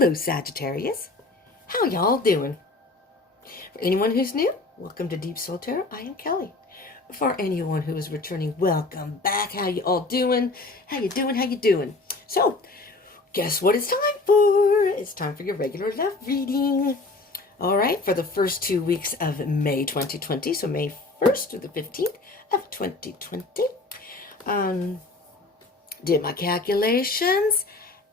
Hello, Sagittarius. How y'all doing? For anyone who's new, welcome to Deep Soul Tarot. I am Kelly. For anyone who is returning, welcome back. How you all doing? How you doing? How you doing? So, guess what it's time for? It's time for your regular love reading. All right, for the first 2 weeks of May 2020, so May 1st to the 15th of 2020. Did my calculations,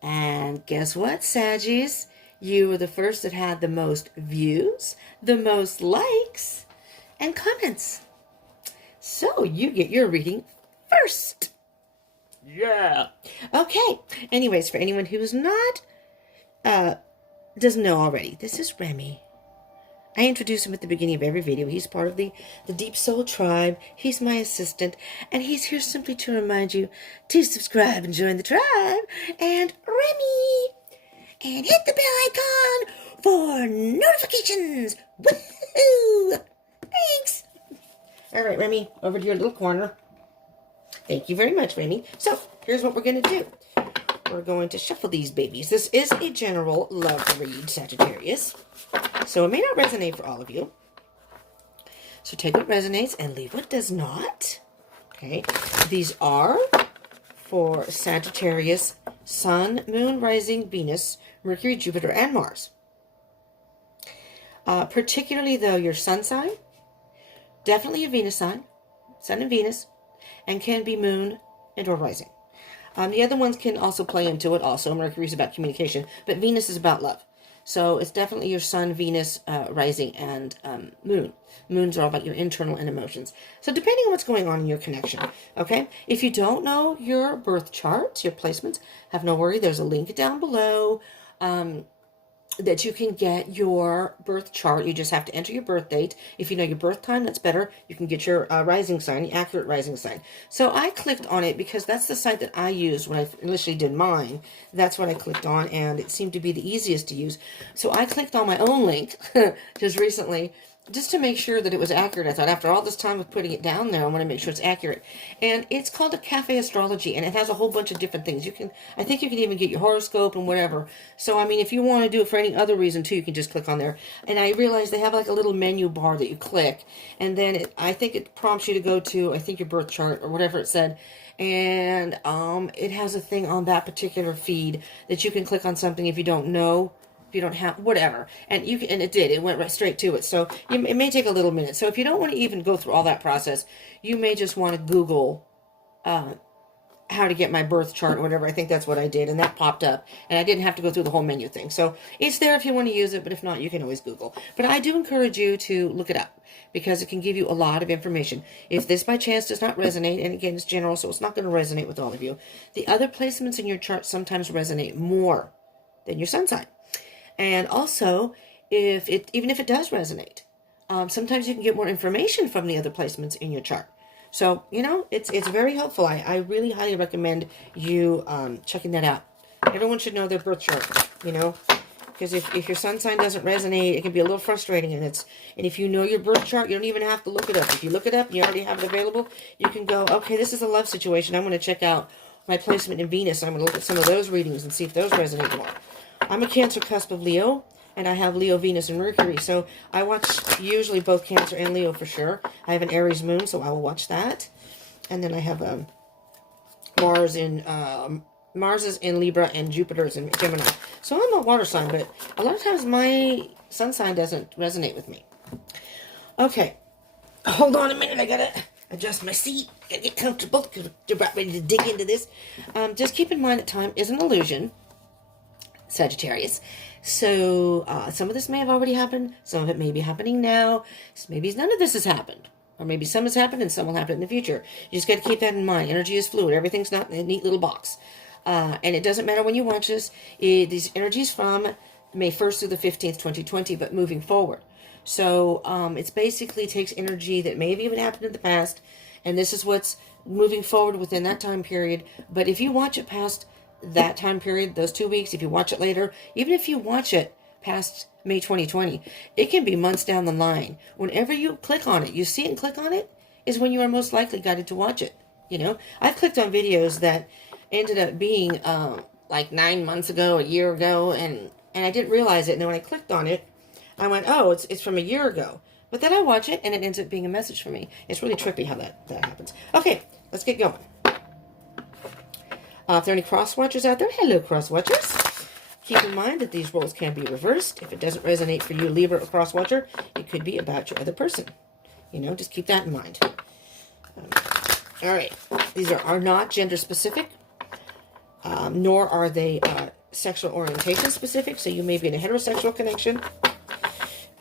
and guess what, Saggies? You were the first that had the most views, the most likes, and comments. So you get your reading first. Yeah. Okay. Anyways, for anyone who is not, doesn't know already, this is Remy. I introduce him at the beginning of every video. He's part of the Deep Soul Tribe. He's my assistant. And he's here simply to remind you to subscribe and join the tribe. And Remy! And hit the bell icon for notifications. Woohoo! Thanks! All right, Remy, over to your little corner. Thank you very much, Remy. So, here's what we're going to do. We're going to shuffle these babies. This is a general love read, Sagittarius. So it may not resonate for all of you. So take what resonates and leave what does not. Okay. These are for Sagittarius, Sun, Moon, Rising, Venus, Mercury, Jupiter, and Mars. Particularly, though, your Sun sign, definitely a Venus sign, Sun and Venus, and can be Moon and or Rising. The other ones can also play into it also. Mercury is about communication, but Venus is about love. So it's definitely your Sun, Venus, Rising, and Moon. Moons are all about your internal and emotions. So depending on what's going on in your connection, okay? If you don't know your birth chart, your placements, have no worry. There's a link down below that you can get your birth chart. You just have to enter your birth date. If you know your birth time, that's better. You can get your rising sign, the accurate rising sign. So I clicked on it because that's the site that I used when I initially did mine. That's what I clicked on, and it seemed to be the easiest to use. So I clicked on my own link just recently, just to make sure that it was accurate. I thought after all this time of putting it down there, I want to make sure it's accurate. And it's called a Cafe Astrology, and it has a whole bunch of different things. I think you can even get your horoscope and whatever. So, I mean, if you want to do it for any other reason, too, you can just click on there. And I realized they have like a little menu bar that you click, and then I think it prompts you to go to, I think, your birth chart or whatever it said. And it has a thing on that particular feed that you can click on something if you don't know. You don't have whatever, and it went right straight to it. So it may take a little minute. So if you don't want to even go through all that process, you may just want to Google how to get my birth chart or whatever. I think that's what I did, and that popped up, and I didn't have to go through the whole menu thing. So it's there if you want to use it, but if not, you can always Google. But I do encourage you to look it up because it can give you a lot of information. If this by chance does not resonate, and again, it's general, so it's not going to resonate with all of you, the other placements in your chart sometimes resonate more than your sun sign. And also, even if it does resonate, sometimes you can get more information from the other placements in your chart. So, you know, it's very helpful. I really highly recommend you checking that out. Everyone should know their birth chart, you know, because if your sun sign doesn't resonate, it can be a little frustrating. And if you know your birth chart, you don't even have to look it up. If you look it up and you already have it available, you can go, okay, this is a love situation. I'm going to check out my placement in Venus. I'm going to look at some of those readings and see if those resonate more. I'm a Cancer cusp of Leo, and I have Leo, Venus, and Mercury. So I watch usually both Cancer and Leo for sure. I have an Aries moon, so I will watch that. And then I have Mars is in Libra, and Jupiter is in Gemini. So I'm a water sign, but a lot of times my sun sign doesn't resonate with me. Okay, hold on a minute. I gotta adjust my seat. Gotta get comfortable because we're about ready to dig into this. Just keep in mind that time is an illusion, Sagittarius. So some of this may have already happened. Some of it may be happening now. Maybe none of this has happened. Or maybe some has happened and some will happen in the future. You just got to keep that in mind. Energy is fluid. Everything's not in a neat little box. And it doesn't matter when you watch this. These energies from May 1st through the 15th, 2020, but moving forward. So it basically takes energy that may have even happened in the past. And this is what's moving forward within that time period. But if you watch it past that time period, those 2 weeks, if you watch it later, even if you watch it past May 2020, it can be months down the line. Whenever you click on it, you see it and click on it, is when you are most likely guided to watch it. You know, I've clicked on videos that ended up being like 9 months ago, a year ago, and and I didn't realize it. And then when I clicked on it, I went, oh, it's from a year ago. But then I watch it, and it ends up being a message for me. It's really trippy how that happens. Okay, let's get going. If there are any cross-watchers out there, hello, cross-watchers. Keep in mind that these roles can be reversed. If it doesn't resonate for you, Libra or cross-watcher, it could be about your other person. You know, just keep that in mind. All right. These are not gender-specific, nor are they sexual orientation specific. So you may be in a heterosexual connection.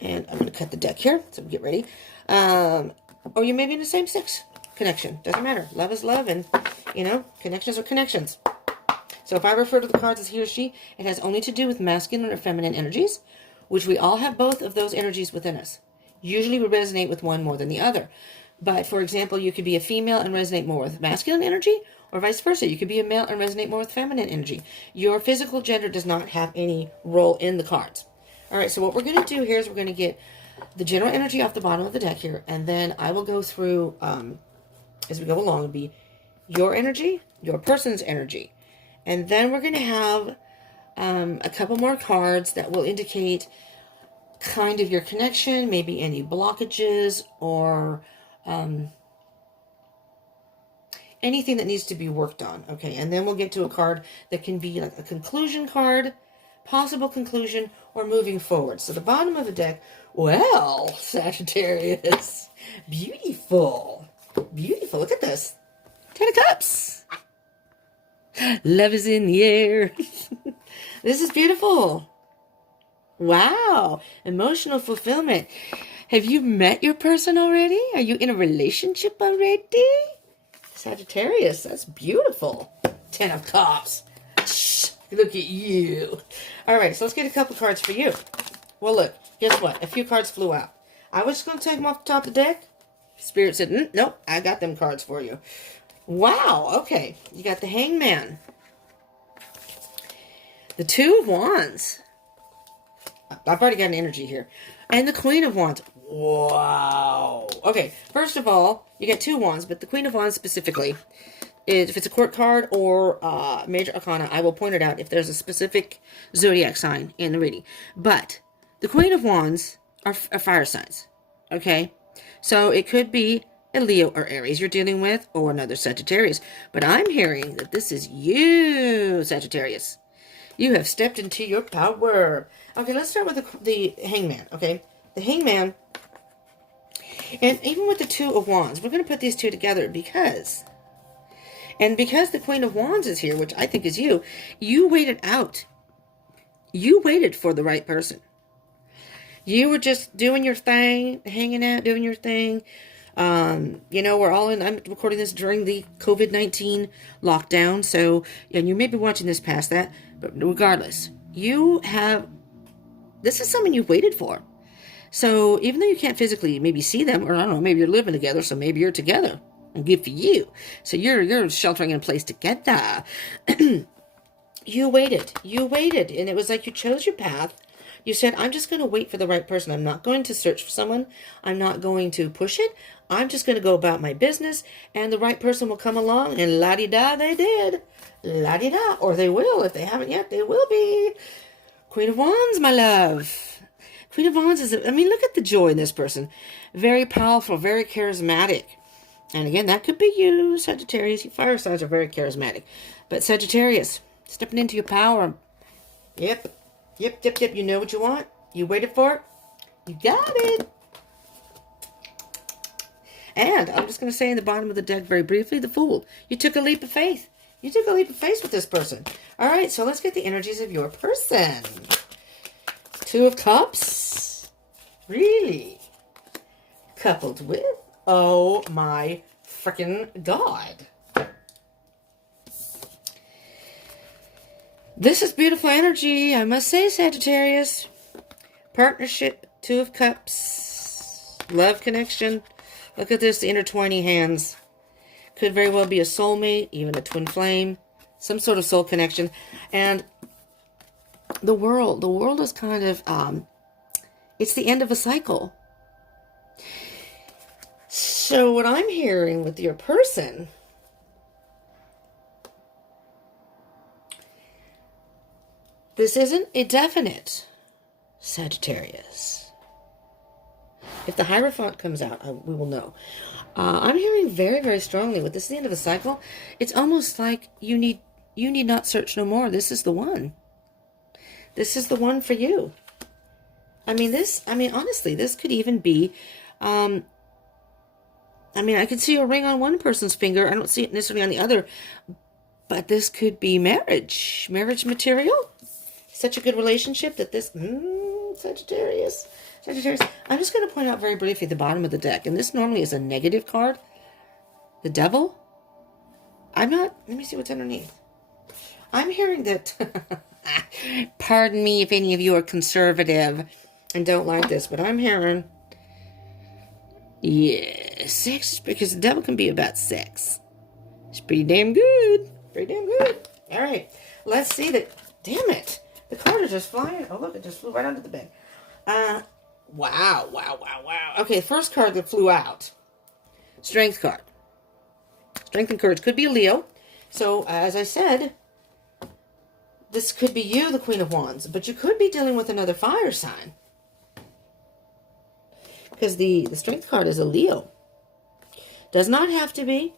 And I'm going to cut the deck here, so get ready. Or you may be in a same-sex connection. Doesn't matter. Love is love, and, you know, connections are connections. So if I refer to the cards as he or she, it has only to do with masculine or feminine energies, which we all have both of those energies within us. Usually we resonate with one more than the other. But, for example, you could be a female and resonate more with masculine energy, or vice versa. You could be a male and resonate more with feminine energy. Your physical gender does not have any role in the cards. All right, so what we're going to do here is we're going to get the general energy off the bottom of the deck here, and then I will go through, as we go along, it'll be your energy, your person's energy. And then we're going to have a couple more cards that will indicate kind of your connection, maybe any blockages or anything that needs to be worked on. Okay, and then we'll get to a card that can be like a conclusion card, possible conclusion, or moving forward. So the bottom of the deck, well, Sagittarius, beautiful. Beautiful. Look at this. 10 of Cups. Love is in the air. This is beautiful. Wow. Emotional fulfillment. Have you met your person already? Are you in a relationship already? Sagittarius, that's beautiful. 10 of Cups. Shh, look at you. All right, so let's get a couple cards for you. Well, look, guess what? A few cards flew out. I was just going to take them off the top of the deck. Spirit said, nope, I got them cards for you. Wow, okay. You got the Hangman. The Two of Wands. I've already got an energy here. And the Queen of Wands. Wow. Okay, first of all, you get two wands, but the Queen of Wands specifically, if it's a court card or major arcana, I will point it out if there's a specific zodiac sign in the reading. But the Queen of Wands are fire signs, okay? So it could be a Leo or Aries you're dealing with, or another Sagittarius. But I'm hearing that this is you, Sagittarius. You have stepped into your power. Okay, let's start with the Hangman, okay? The Hangman, and even with the Two of Wands, we're going to put these two together because the Queen of Wands is here, which I think is you, you waited out. You waited for the right person. You were just doing your thing, hanging out, doing your thing. You know, we're all in, I'm recording this during the COVID-19 lockdown, so, and you may be watching this past that, but regardless, this is someone you've waited for. So even though you can't physically maybe see them, or I don't know, maybe you're living together, so maybe you're together, and good for you. So you're sheltering in place together. You waited, and it was like you chose your path. You said, I'm just going to wait for the right person. I'm not going to search for someone. I'm not going to push it. I'm just going to go about my business, and the right person will come along, and la-di-da, they did. La-di-da, or they will. If they haven't yet, they will be. Queen of Wands, my love. Queen of Wands is, I mean, look at the joy in this person. Very powerful, very charismatic. And again, that could be you, Sagittarius. You fire signs are very charismatic. But Sagittarius, stepping into your power. Yep. You know what you want. You waited for it. You got it. And I'm just going to say in the bottom of the deck very briefly, the Fool. You took a leap of faith. You took a leap of faith with this person. All right, so let's get the energies of your person. Two of Cups. Really? Coupled with, oh my freaking God. This is beautiful energy, I must say, Sagittarius. Partnership, Two of Cups. Love connection. Look at this, the intertwining hands. Could very well be a soulmate, even a twin flame. Some sort of soul connection. And the world is kind of, it's the end of a cycle. So what I'm hearing with your person, This isn't a definite Sagittarius. If the Hierophant comes out, we will know. I'm hearing very, very strongly with this is the end of a cycle. It's almost like you need not search no more. This is the one. This is the one for you. Honestly, this could even be, I could see a ring on one person's finger. I don't see it necessarily on the other, but this could be marriage material. Such a good relationship that this, Sagittarius. I'm just going to point out very briefly the bottom of the deck, and this normally is a negative card. The Devil. Let me see what's underneath. I'm hearing that, pardon me if any of you are conservative and don't like this, but I'm hearing, sex, because the devil can be about sex. It's pretty damn good. All right, let's see that. Damn it. The card is just flying. Oh, look, it just flew right under the bed. Wow. Okay, first card that flew out. Strength card. Strength and courage. Could be a Leo. So, as I said, this could be you, the Queen of Wands, but you could be dealing with another fire sign. Because the Strength card is a Leo. Does not have to be.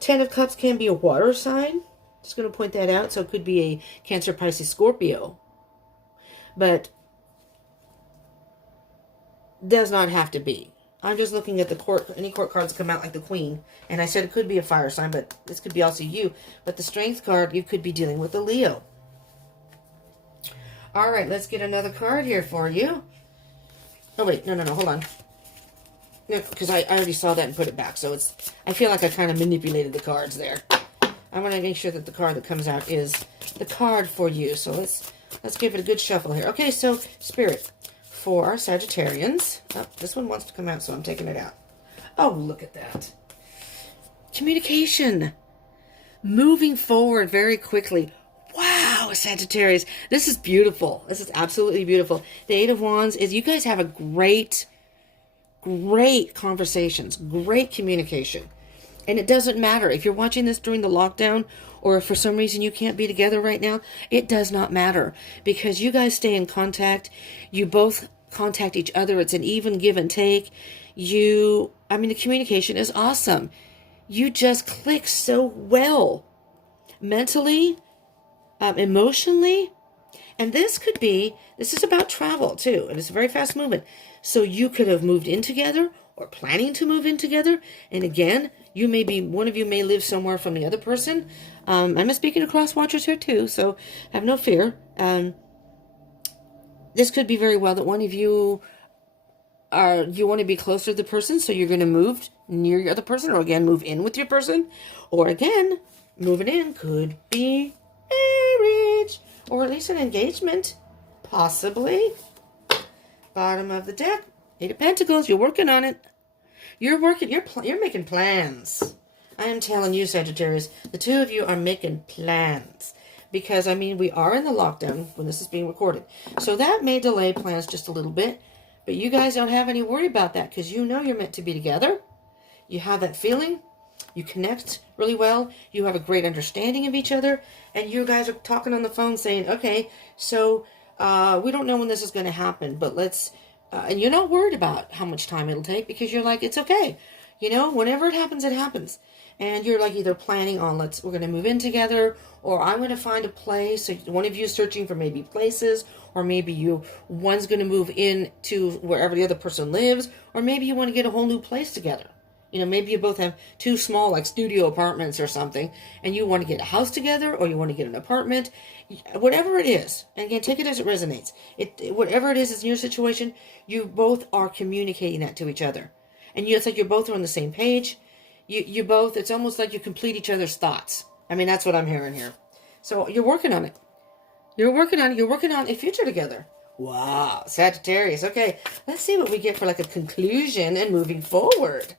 10 of Cups can be a water sign. Just going to point that out. So it could be a Cancer, Pisces, Scorpio. But does not have to be. I'm just looking at the court, any court cards come out like the Queen. And I said it could be a fire sign, but this could be also you. But the Strength card, you could be dealing with a Leo. All right, let's get another card here for you. Oh, wait, no, hold on. Because I already saw that and put it back. So I feel like I kind of manipulated the cards there. I want to make sure that the card that comes out is the card for you. So let's give it a good shuffle here. Okay, so Spirit, for our Sagittarians. Oh, this one wants to come out, so I'm taking it out. Oh, look at that. Communication. Moving forward very quickly. Wow, Sagittarius. This is beautiful. This is absolutely beautiful. The Eight of Wands is you guys have a great conversations, great communication. And it doesn't matter if you're watching this during the lockdown or if for some reason you can't be together right now. It does not matter because you guys stay in contact. You both contact each other. It's an even give and take. The communication is awesome. You just click so well mentally, emotionally. And this is about travel too. And it's a very fast movement. So you could have moved in together or planning to move in together. And again, one of you may live somewhere from the other person. I'm speaking to cross watchers here too, so have no fear. This could be very well that one of you want to be closer to the person, so you're going to move near your other person, or again, move in with your person. Or again, moving in could be marriage, or at least an engagement, possibly. Bottom of the deck, Eight of Pentacles, you're working on it. You're making plans. I am telling you, Sagittarius, the two of you are making plans. Because, we are in the lockdown when this is being recorded. So that may delay plans just a little bit. But you guys don't have any worry about that because you know you're meant to be together. You have that feeling. You connect really well. You have a great understanding of each other. And you guys are talking on the phone saying, okay, so we don't know when this is going to happen, but let's... and you're not worried about how much time it'll take because you're like, it's okay. Whenever it happens, it happens. And you're like either planning on, we're going to move in together, or I'm going to find a place. So one of you is searching for maybe places, or maybe one's going to move in to wherever the other person lives, or maybe you want to get a whole new place together. Maybe you both have two small studio apartments or something, and you want to get a house together, or you want to get an apartment, whatever it is. And again, take it as it resonates. Whatever it is in your situation, you both are communicating that to each other. And it's like you're both on the same page. You both, it's almost like you complete each other's thoughts. That's what I'm hearing here. So you're working on it. You're working on a future together. Wow, Sagittarius. Okay, let's see what we get for a conclusion and moving forward.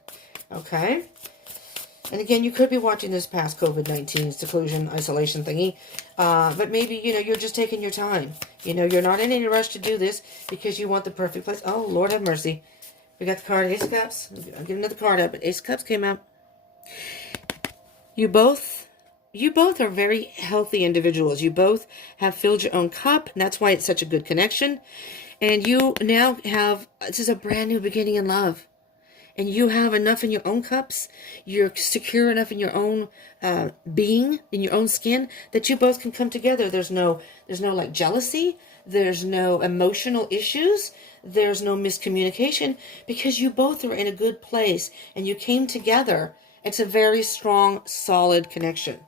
Okay. And again, you could be watching this past COVID-19 seclusion, isolation thingy. But maybe, you're just taking your time. You're not in any rush to do this because you want the perfect place. Oh, Lord have mercy. We got the card Ace of Cups. I'll get another card up, but Ace of Cups came out. You both you both are very healthy individuals. You both have filled your own cup, and that's why it's such a good connection. And you now have, this is a brand new beginning in love. And you have enough in your own cups, you're secure enough in your own being, in your own skin, that you both can come together. There's no like jealousy, there's no emotional issues, there's no miscommunication, because you both are in a good place and you came together. It's a very strong, solid connection.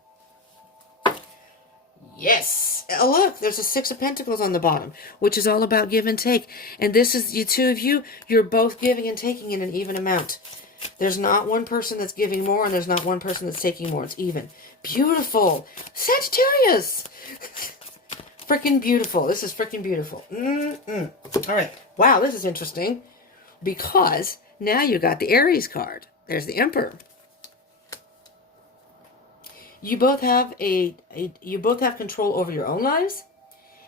Yes. Oh, look, there's a 6 of Pentacles on the bottom, which is all about give and take. And this is, you two of you, you're both giving and taking in an even amount. There's not one person that's giving more, and there's not one person that's taking more. It's even. Beautiful. Sagittarius. Freaking beautiful. This is freaking beautiful. All right. Wow, this is interesting, because now you got the Aries card. There's the Emperor. You both have you both have control over your own lives,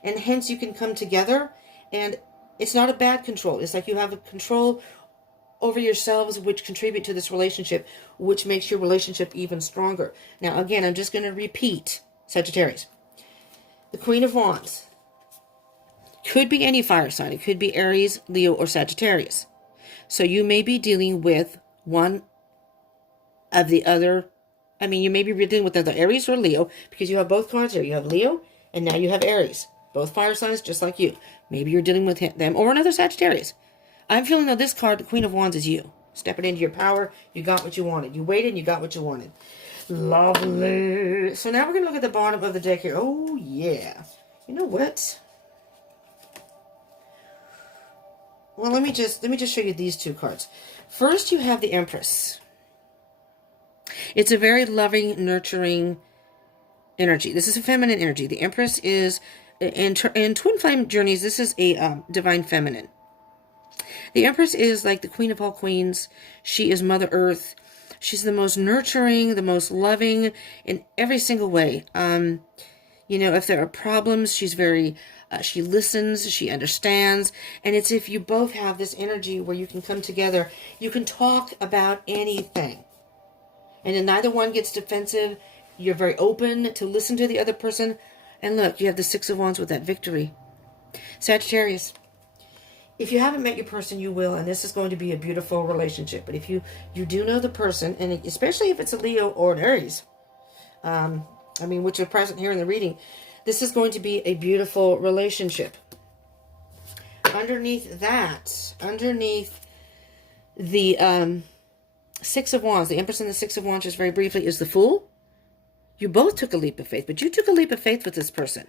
and hence you can come together, and it's not a bad control. It's like you have a control over yourselves, which contribute to this relationship, which makes your relationship even stronger. Now, again, I'm just going to repeat, Sagittarius. The Queen of Wands could be any fire sign. It could be Aries, Leo, or Sagittarius. So you may be dealing with one of the other. I mean, you may be dealing with either Aries or Leo, because you have both cards here. You have Leo, and now you have Aries. Both fire signs, just like you. Maybe you're dealing with them or another Sagittarius. I'm feeling that this card, the Queen of Wands, is you. Stepping into your power. You got what you wanted. You waited, and you got what you wanted. Lovely. So now we're going to look at the bottom of the deck here. Oh, yeah. You know what? Well, let me just show you these 2 cards. First, you have the Empress. It's a very loving, nurturing energy. This is a feminine energy. The Empress is, in Twin Flame Journeys, this is a divine feminine. The Empress is like the queen of all queens. She is Mother Earth. She's the most nurturing, the most loving in every single way. You know, if there are problems, she's very, she listens, she understands. And it's if you both have this energy where you can come together, you can talk about anything. And then neither one gets defensive. You're very open to listen to the other person. And look, you have the 6 of Wands with that victory. Sagittarius, if you haven't met your person, you will. And this is going to be a beautiful relationship. But if you do know the person, and especially if it's a Leo or an Aries, which are present here in the reading, this is going to be a beautiful relationship. Underneath that, underneath the 6 of Wands, the Empress and the 6 of Wands, just very briefly, is the Fool. You both took a leap of faith, but you took a leap of faith with this person.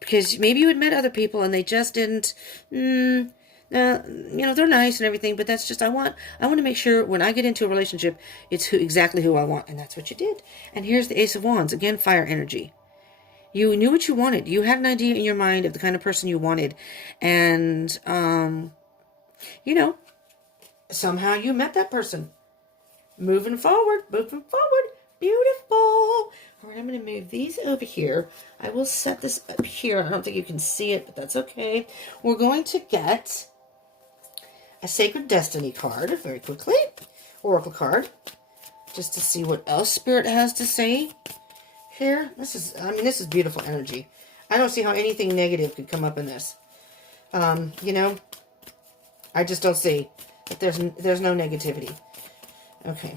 Because maybe you had met other people and they just didn't, they're nice and everything, but that's just, I want to make sure when I get into a relationship, it's exactly who I want. And that's what you did. And here's the Ace of Wands, again, fire energy. You knew what you wanted. You had an idea in your mind of the kind of person you wanted. And, somehow you met that person. Moving forward. Beautiful. All right, I'm going to move these over here. I will set this up here. I don't think you can see it, but that's okay. We're going to get a Sacred Destiny card very quickly. Oracle card. Just to see what else Spirit has to say here. This is beautiful energy. I don't see how anything negative could come up in this. I just don't see that there's no negativity. Okay.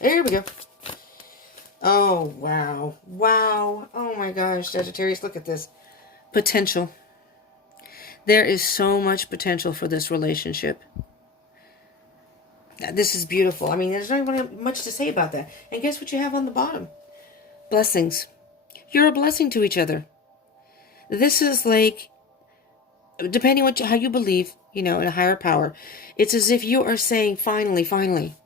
There we go. Oh, wow. Wow. Oh, my gosh, Sagittarius, look at this. Potential. There is so much potential for this relationship. This is beautiful. I mean, there's not even much to say about that. And guess what you have on the bottom? Blessings. You're a blessing to each other. This is like, depending on how you believe, in a higher power, it's as if you are saying, finally.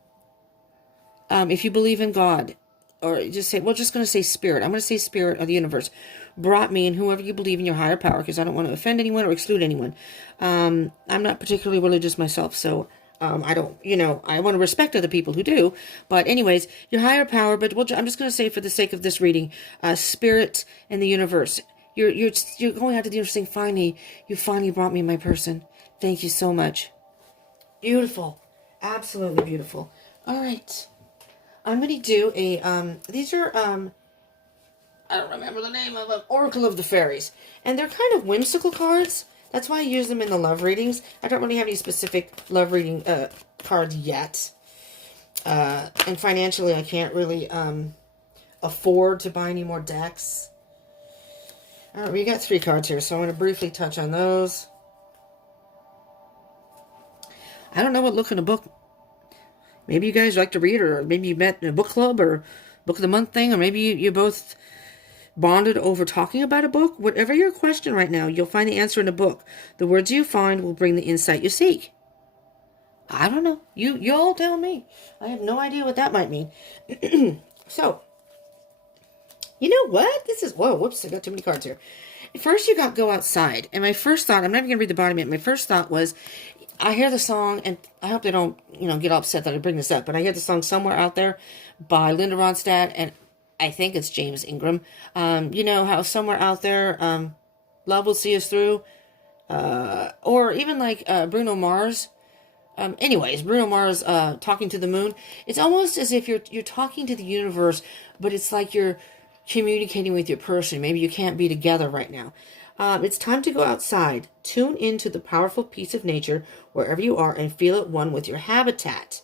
If you believe in God, or just say, well, just going to say Spirit. I'm going to say Spirit of the universe brought me, and whoever you believe in your higher power, because I don't want to offend anyone or exclude anyone. I'm not particularly religious myself, so I don't, I want to respect other people who do. But anyways, your higher power, but I'm just going to say for the sake of this reading, Spirit and the universe. You're going out to the universe saying, finally, you finally brought me my person. Thank you so much. Beautiful. Absolutely beautiful. All right. I'm going to do a, these are, I don't remember the name of them, Oracle of the Fairies. And they're kind of whimsical cards. That's why I use them in the love readings. I don't really have any specific love reading cards yet. And financially, I can't really afford to buy any more decks. All right, we got 3 cards here, so I'm going to briefly touch on those. I don't know what look in a book. Maybe you guys like to read, or maybe you met in a book club or book of the month thing, or maybe you both bonded over talking about a book. Whatever your question right now, you'll find the answer in a book. The words you find will bring the insight you seek. I don't know. You all tell me. I have no idea what that might mean. So, you know what? This is, whoa, whoops, I got too many cards here. First, you got Go Outside. And my first thought, I'm not even going to read the bottom yet. My first thought was, I hear the song, and I hope they don't, get upset that I bring this up, but I hear the song Somewhere Out There by Linda Ronstadt, and I think it's James Ingram. You know how somewhere out there, love will see us through, or even like Bruno Mars. Anyways, Bruno Mars talking to the moon. It's almost as if you're talking to the universe, but it's like you're communicating with your person. Maybe you can't be together right now. It's time to go outside. Tune into the powerful peace of nature wherever you are and feel it one with your habitat.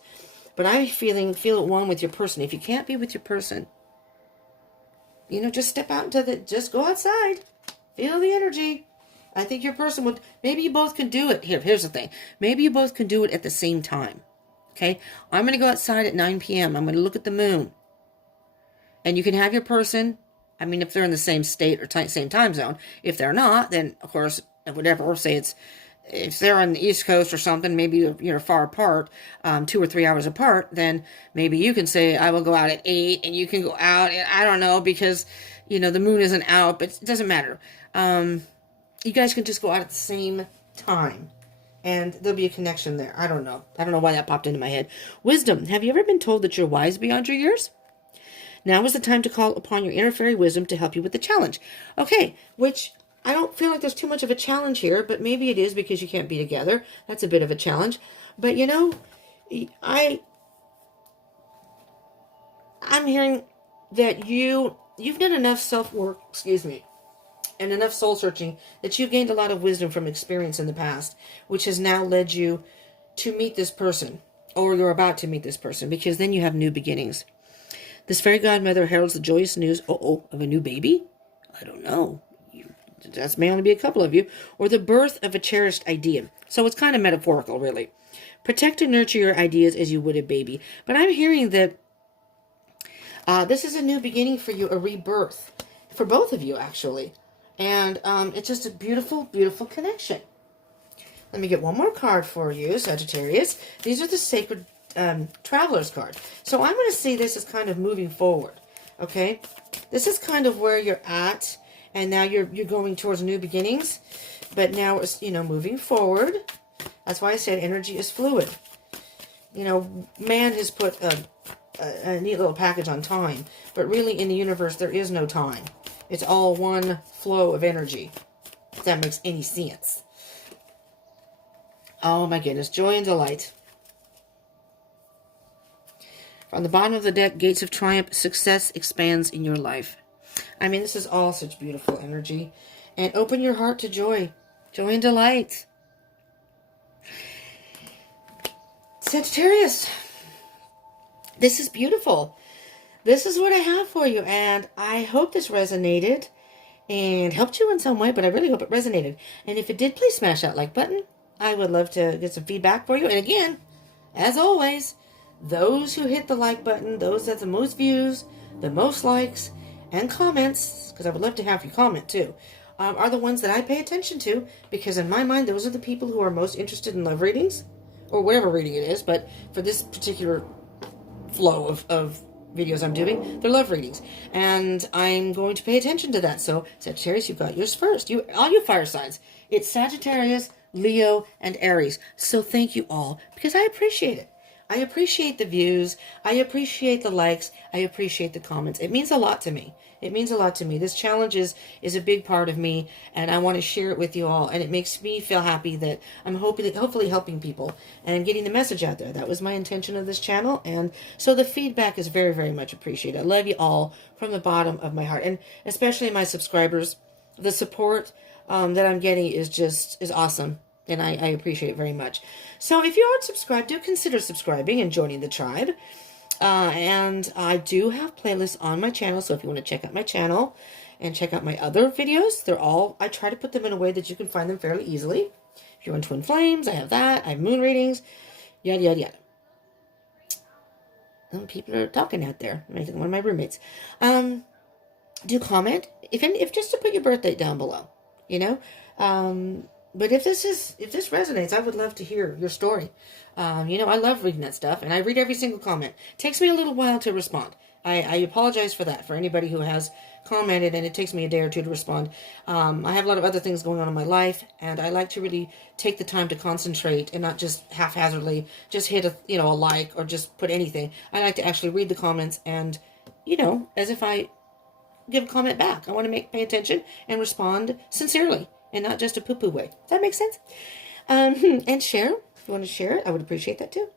But I'm feeling feel it one with your person. If you can't be with your person, just step out just go outside. Feel the energy. I think your person would, maybe you both can do it. Here's the thing. Maybe you both can do it at the same time. Okay? I'm going to go outside at 9 p.m. I'm going to look at the moon. And you can have your person, if they're in the same state or same time zone. If they're not, then, of course, whatever, or say if they're on the East Coast or something, maybe you're far apart, 2 or 3 hours apart, then maybe you can say, I will go out at 8, and you can go out, I don't know, because, the moon isn't out, but it doesn't matter. You guys can just go out at the same time, and there'll be a connection there. I don't know. I don't know why that popped into my head. Wisdom. Have you ever been told that you're wise beyond your years? Now is the time to call upon your inner fairy wisdom to help you with the challenge. Okay, which I don't feel like there's too much of a challenge here, but maybe it is because you can't be together. That's a bit of a challenge. But I'm hearing that you've done enough self-work, and enough soul-searching that you've gained a lot of wisdom from experience in the past, which has now led you to meet this person, or you're about to meet this person, because then you have new beginnings. This fairy godmother heralds the joyous news, of a new baby? I don't know. That may only be a couple of you. Or the birth of a cherished idea. So it's kind of metaphorical, really. Protect and nurture your ideas as you would a baby. But I'm hearing that this is a new beginning for you, a rebirth. For both of you, actually. And it's just a beautiful, beautiful connection. Let me get one more card for you, Sagittarius. These are the Sacred Traveler's card. So I'm going to see this as kind of moving forward. Okay? This is kind of where you're at. And now you're going towards new beginnings. But now it's, moving forward. That's why I said energy is fluid. Man has put a neat little package on time. But really, in the universe, there is no time. It's all one flow of energy. If that makes any sense. Oh my goodness. Joy and delight. From the bottom of the deck, Gates of Triumph, success expands in your life. This is all such beautiful energy. And open your heart to joy. Joy and delight. Sagittarius. This is beautiful. This is what I have for you. And I hope this resonated and helped you in some way. But I really hope it resonated. And if it did, please smash that like button. I would love to get some feedback for you. And again, as always, those who hit the like button, those that have the most views, the most likes, and comments, because I would love to have you comment too, are the ones that I pay attention to, because in my mind, those are the people who are most interested in love readings, or whatever reading it is, but for this particular flow of videos I'm doing, they're love readings, and I'm going to pay attention to that. So, Sagittarius, you've got yours first. All you fire signs. It's Sagittarius, Leo, and Aries. So thank you all, because I appreciate it. I appreciate the views. I appreciate the likes. I appreciate the comments. It means a lot to me. It means a lot to me. This challenge is a big part of me, and I want to share it with you all. And it makes me feel happy that I'm hopefully helping people and getting the message out there. That was my intention of this channel. And so the feedback is very, very much appreciated. I love you all from the bottom of my heart, and especially my subscribers. The support that I'm getting is awesome. And I appreciate it very much. So if you aren't subscribed, do consider subscribing and joining the tribe. And I do have playlists on my channel. So if you want to check out my channel and check out my other videos, I try to put them in a way that you can find them fairly easily. If you're on Twin Flames, I have that. I have moon readings, yada, yada, yada. People are talking out there. I think one of my roommates. Do comment, if just to put your birth date down below, you know. But if this resonates, I would love to hear your story. I love reading that stuff, and I read every single comment. It takes me a little while to respond. I apologize for that, for anybody who has commented, and it takes me a day or two to respond. I have a lot of other things going on in my life, and I like to really take the time to concentrate and not just haphazardly just hit a like or just put anything. I like to actually read the comments and, as if I give a comment back. I want to pay attention and respond sincerely, and not just a poo-poo way. Does that make sense? And share. If you want to share it, I would appreciate that too.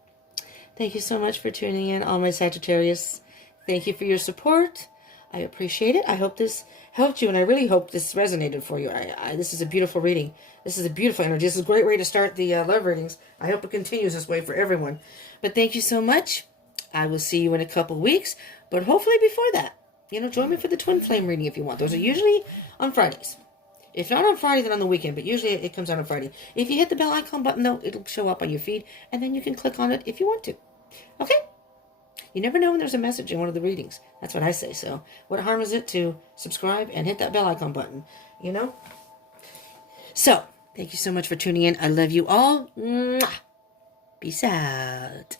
Thank you so much for tuning in, all my Sagittarius. Thank you for your support. I appreciate it. I hope this helped you, and I really hope this resonated for you. This is a beautiful reading. This is a beautiful energy. This is a great way to start the love readings. I hope it continues this way for everyone. But thank you so much. I will see you in a couple weeks, but hopefully before that, join me for the Twin Flame reading if you want. Those are usually on Fridays. If not on Friday, then on the weekend, but usually it comes out on Friday. If you hit the bell icon button, though, it'll show up on your feed, and then you can click on it if you want to. Okay? You never know when there's a message in one of the readings. That's what I say. So what harm is it to subscribe and hit that bell icon button, So, thank you so much for tuning in. I love you all. Mwah. Peace out.